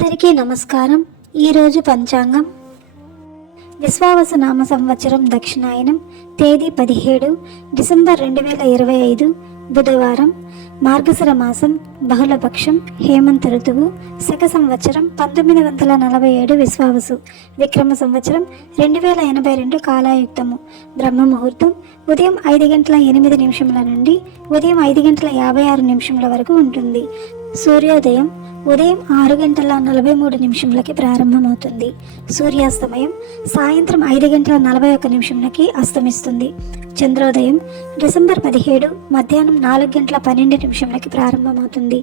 అందరికీ నమస్కారం. ఈరోజు పంచాంగం విశ్వావసు నామ సంవత్సరం దక్షిణాయనం, తేదీ 17 డిసెంబర్ 2025 బుధవారం, మార్గశిర మాసం, బహుళపక్షం, హేమంత ఋతువు, శక సంవత్సరం 1947 విశ్వావసు, విక్రమ సంవత్సరం 2082 కాలాయుక్తము. బ్రహ్మ ముహూర్తం ఉదయం 5:08 నుండి ఉదయం 5:56 వరకు ఉంటుంది. సూర్యోదయం ఉదయం 6:43 ప్రారంభమవుతుంది. సూర్యాస్తమయం సాయంత్రం 5:41 అస్తమిస్తుంది. చంద్రోదయం డిసెంబర్ 17 మధ్యాహ్నం 4:12 ప్రారంభమవుతుంది.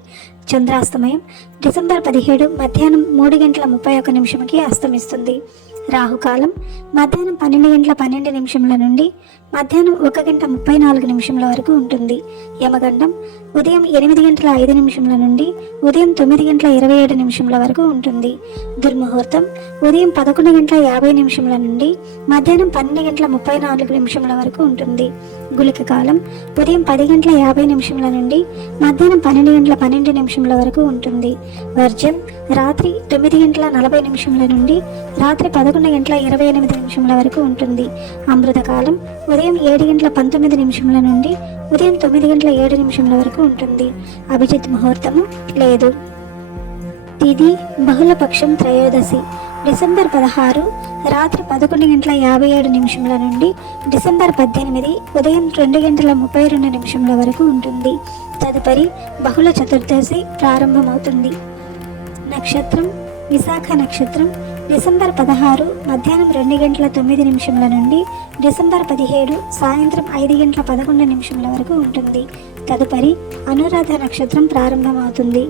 చంద్రాస్తమయం డిసెంబర్ 17 మధ్యాహ్నం 3:31 అస్తమిస్తుంది. రాహుకాలం మధ్యాహ్నం 12:12 నుండి మధ్యాహ్నం 1:34 వరకు ఉంటుంది. యమగండం ఉదయం 8:05 నుండి ఉదయం 9:27 వరకు ఉంటుంది. దుర్ముహూర్తం ఉదయం 11:50 నుండి మధ్యాహ్నం 12:34 వరకు ఉంటుంది. గుళిక కాలం ఉదయం 10:50 నుండి మధ్యాహ్నం 12:12 వరకు ఉంటుంది. వర్జ్యం రాత్రి 9:40 నుండి రాత్రి 11:28 వరకు ఉంటుంది. అమృతకాలం ఉదయం 7:19 నుండి ఉదయం 9:07 వరకు ఉంటుంది. అభిజిత్ ముహూర్తము లేదు. తిథి బహుళపక్షం త్రయోదశి డిసెంబర్ 16 రాత్రి 11:57 నుండి డిసెంబర్ 18 ఉదయం 2:32 వరకు ఉంటుంది. తదుపరి బహుళ చతుర్దశి ప్రారంభమవుతుంది. నక్షత్రం విశాఖ నక్షత్రం డిసెంబర్ 16 మధ్యాహ్నం 2:09 నుండి డిసెంబర్ 17 సాయంత్రం 5:11 వరకు ఉంటుంది. తదుపరి అనురాధ నక్షత్రం ప్రారంభమవుతుంది.